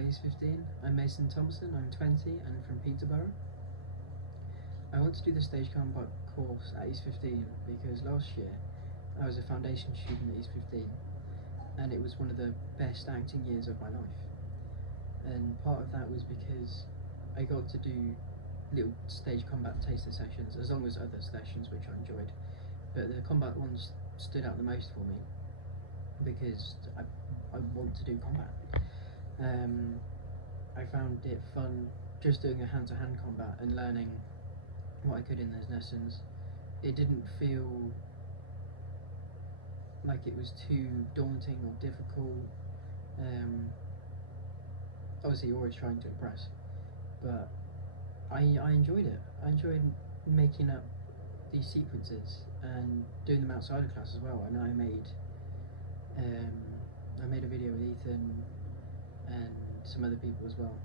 Hi, he's 15. I'm Mason Thompson, I'm 20 and from Peterborough. I want to do the stage combat course at East 15 because last year I was a foundation student at East 15 and it was one of the best acting years of my life. And part of that was because I got to do little stage combat taster sessions as long as other sessions which I enjoyed. But the combat ones stood out the most for me because I want to do combat. I found it fun just doing a hand-to-hand combat and learning what I could in those lessons. It didn't feel like it was too daunting or difficult. Obviously you're always trying to impress, but I enjoyed it. I enjoyed making up these sequences and doing them outside of class as well. And I made a video with Ethan and some other people as well.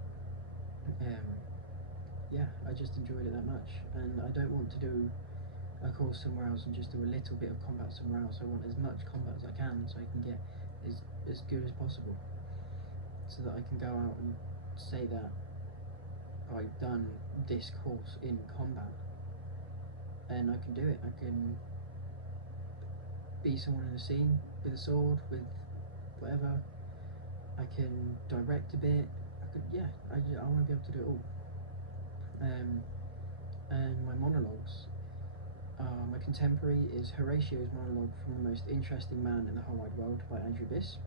Yeah, I just enjoyed it that much, and I don't want to do a course somewhere else and just do a little bit of combat somewhere else. I want as much combat as I can so I can get as good as possible, so that I can go out and say that I've done this course in combat and I can do it. I can be someone in the scene with a sword, with whatever. I can direct a bit. I want to be able to do it all. And my monologues. My contemporary is Horatio's monologue from The Most Interesting Man in the Whole Wide World by Andrew Biss.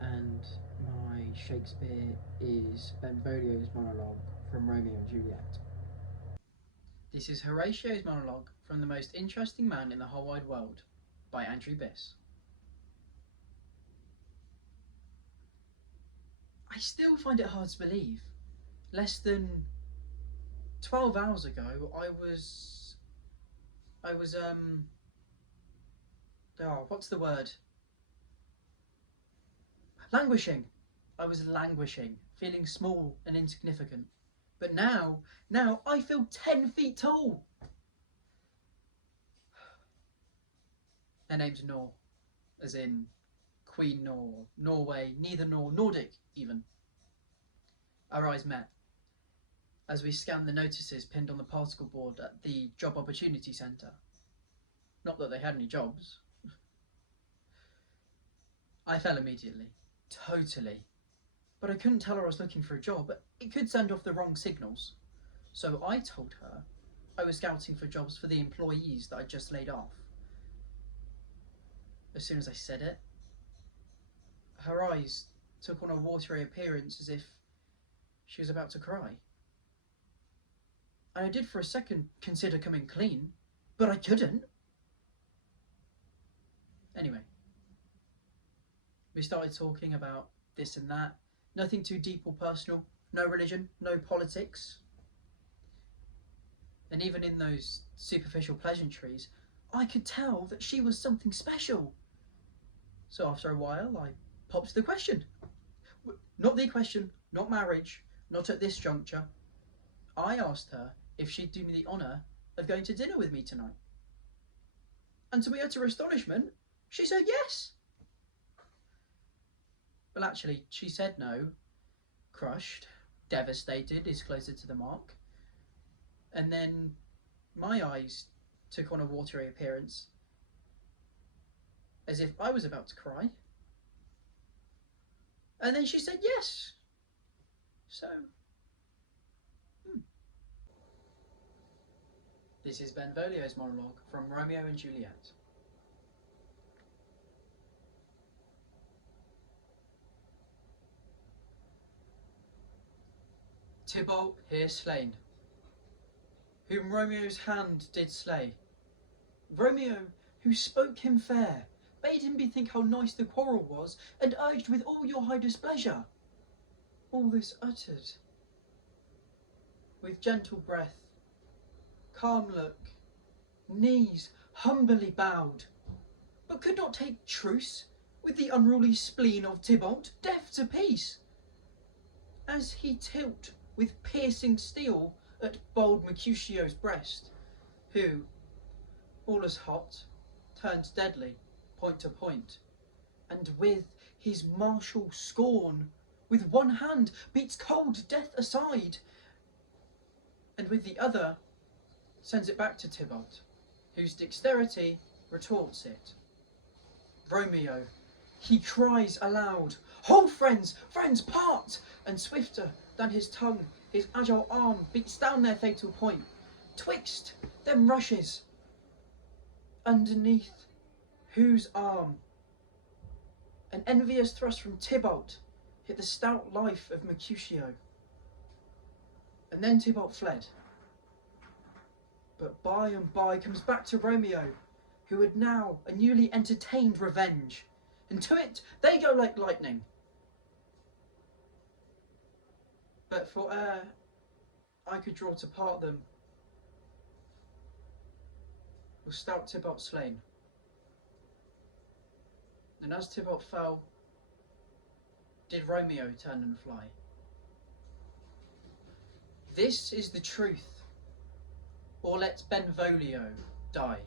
And my Shakespeare is Benvolio's monologue from Romeo and Juliet. This is Horatio's monologue from The Most Interesting Man in the Whole Wide World by Andrew Biss. I still find it hard to believe. Less than 12 hours ago, what's the word? Languishing. I was languishing, feeling small and insignificant. But now I feel 10 feet tall. Her name's Nor, as in Queen Nor, Norway, neither nor, Nordic even. Our eyes met as we scanned the notices pinned on the particle board at the Job Opportunity Centre. Not that they had any jobs. I fell immediately, totally. But I couldn't tell her I was looking for a job. It could send off the wrong signals. So I told her I was scouting for jobs for the employees that I'd just laid off. As soon as I said it, her eyes took on a watery appearance as if she was about to cry. And I did for a second consider coming clean, but I couldn't. Anyway, we started talking about this and that, nothing too deep or personal, no religion, no politics. And even in those superficial pleasantries, I could tell that she was something special. So after a while, I popped the question. Not the question, not marriage, not at this juncture. I asked her if she'd do me the honour of going to dinner with me tonight. And to my utter astonishment, she said yes. Well, actually, she said no. Crushed, devastated is closer to the mark. And then my eyes took on a watery appearance, as if I was about to cry. And then she said yes. So, This is Benvolio's monologue from Romeo and Juliet. Tybalt here slain, whom Romeo's hand did slay. Romeo, who spoke him fair, bade him bethink how nice the quarrel was, and urged with all your high displeasure. All this uttered, with gentle breath, calm look, knees humbly bowed, but could not take truce with the unruly spleen of Tybalt, deaf to peace, as he tilt with piercing steel at bold Mercutio's breast, who, all as hot, turned deadly, point to point, and with his martial scorn with one hand beats cold death aside, and with the other sends it back to Tybalt, whose dexterity retorts it. Romeo, he cries aloud, "Hold, friends, friends, part!" And swifter than his tongue, his agile arm beats down their fatal point. Twixt them rushes, underneath whose arm an envious thrust from Tybalt hit the stout life of Mercutio. And then Tybalt fled. But by and by comes back to Romeo, who had now a newly entertained revenge, and to it they go like lightning. But for ere I could draw to part them, was stout Tybalt slain. And as Tybalt fell, did Romeo turn and fly. This is the truth, or let Benvolio die.